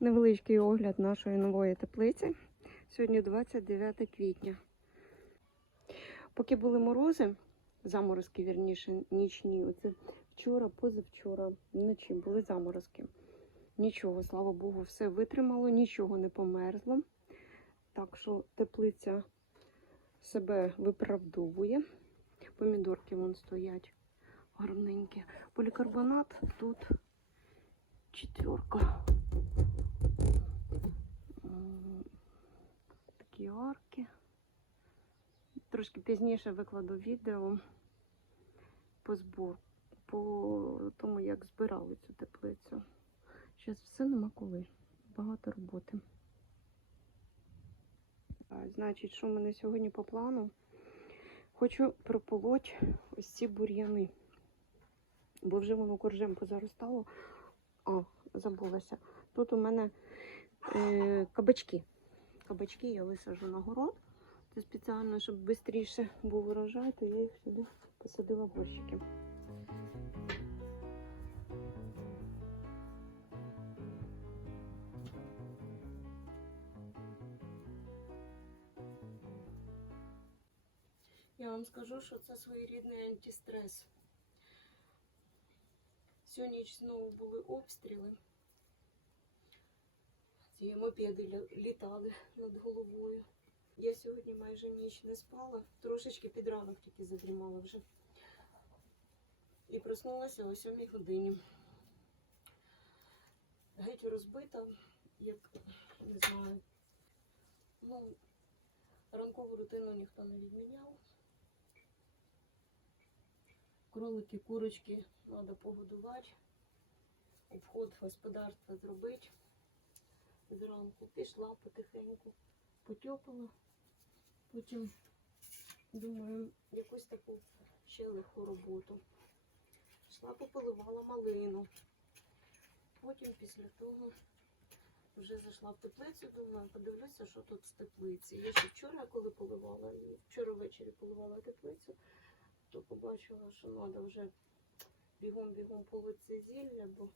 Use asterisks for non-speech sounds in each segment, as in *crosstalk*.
Невеличкий огляд нашої нової теплиці. Сьогодні 29 квітня. Поки були морози, заморозки, вірніше, нічні. Оце вчора, позавчора, вночі були заморозки. Нічого, слава Богу, все витримало, нічого не померзло. Так що теплиця себе виправдовує. Помідорки вон стоять гарненькі. Полікарбонат тут четверка. Такі арки. Трошки пізніше викладу відео по збору, по тому, як збирали цю теплицю. Зараз все нема коли. Багато роботи. Значить, що в мене сьогодні по плану? Хочу прополоть ось ці бур'яни. Бо вже воно коржем позаростало. О, забулася. Тут у мене кабачки. Кабачки я висаджу на город. Це спеціально, щоб швидше був урожай, то я їх сюди посадила в горщики. Я вам скажу, що це своєрідний антистрес. Ніч знову були обстріли. Ці мопеди літали над головою. Я сьогодні майже ніч не спала, трошечки під ранок тільки задрімала вже. І проснулася о 7 годині. Геть розбита, як не знаю. Ну, ранкову рутину ніхто не відміняв. Кролики, курочки треба погодувати. Обход господарства зробити. Зранку пішла потихеньку, потьопала. Потім, думаю, якусь таку ще легку роботу. Пішла пополивала малину. Потім після того вже зайшла в теплицю, думаю, подивлюся, що тут з теплиці. Я ще вчора, коли поливала, вчора ввечері поливала теплицю, то побачила, що треба вже бігом-бігом полити зілля, бо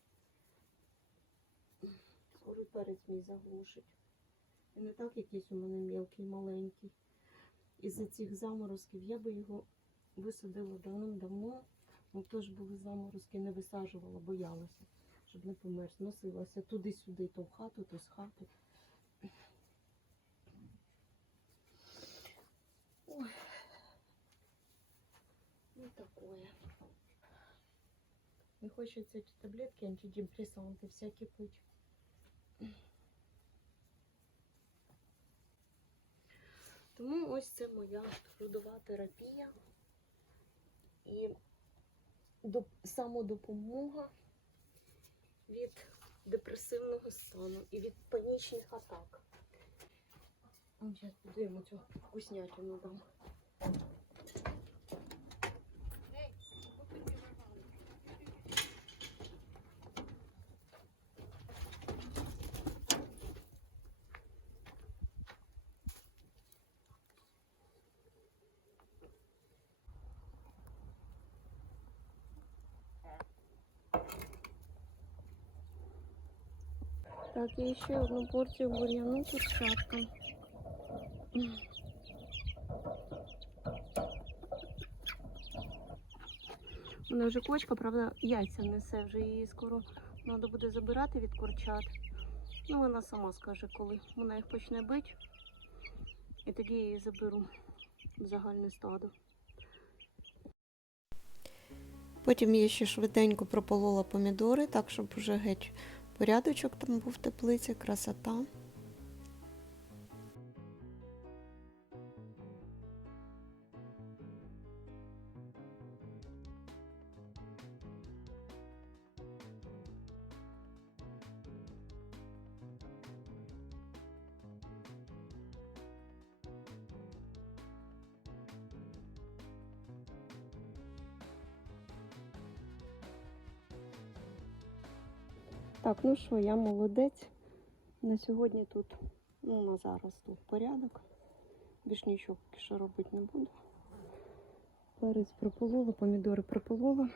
скоро перець мій заглушить. І не так якийсь у мене мілкий, маленький. Із-за цих заморозків я би його висадила давним-давно. Ну теж були заморозки, не висаджувала, боялася, щоб не померз. Носилася туди-сюди, то в хату, то з хати. Ой. Ну такое. Не хочеться ці таблетки, антидепресанти всякі пить. Тому ось це моя трудова терапія і самодопомога від депресивного стану і від панічних атак. Зараз піду цю вкуснятину дам. Так, і ще одну порцію бур'яну курчатка. Мене вже кочка, правда, яйця несе, вже її скоро треба буде забирати від курчат. Ну, вона сама скаже, коли вона їх почне бити. І тоді я її заберу в загальне стадо. Потім я ще швиденько прополола помідори, так щоб вже геть порядочок там був теплиця, красота. Так, ну що, я молодець. На сьогодні тут, ну на зараз тут порядок. Більш нічого поки що робити не буду. Перець прополола, помідори прополола.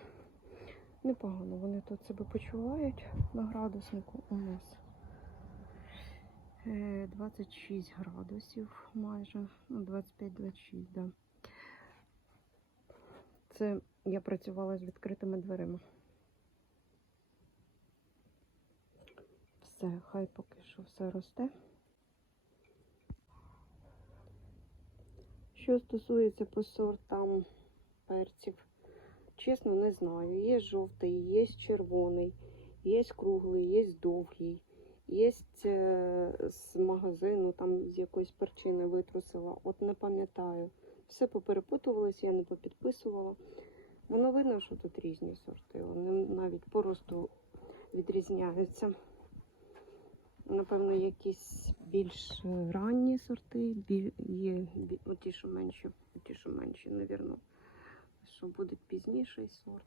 Непогано вони тут себе почувають на градуснику у нас. Е, 26 градусів майже, ну 25-26, да. Це я працювала з відкритими дверима. Все, хай поки що все росте. Що стосується по сортам перців, чесно, не знаю. Є жовтий, є червоний, є круглий, є довгий, є з магазину, там з якоїсь перчини витрусила. От не пам'ятаю. Все поперепутувалося, я не попідписувала. Воно видно, що тут різні сорти. Вони навіть по росту відрізняються. Напевно, якісь більш е, ранні сорти, біль, є оті, що менші, оті, що менші, навірно, що буде пізніший сорт.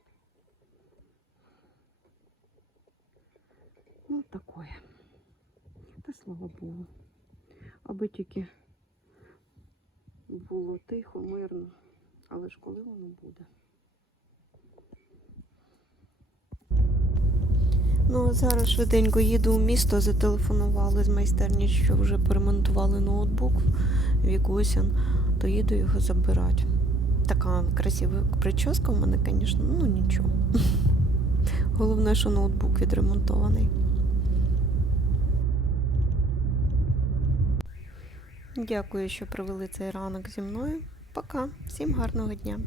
Ну, таке. Та слава Богу. Аби тільки було тихо, мирно. Але ж коли воно буде? Ну, зараз швиденько їду у місто, зателефонували з майстерні, що вже поремонтували ноутбук Вікусян, то їду його забирати. Така красива прическа в мене, звісно, ну нічого. *laughs* Головне, що ноутбук відремонтований. Дякую, що провели цей ранок зі мною. Пока, всім гарного дня.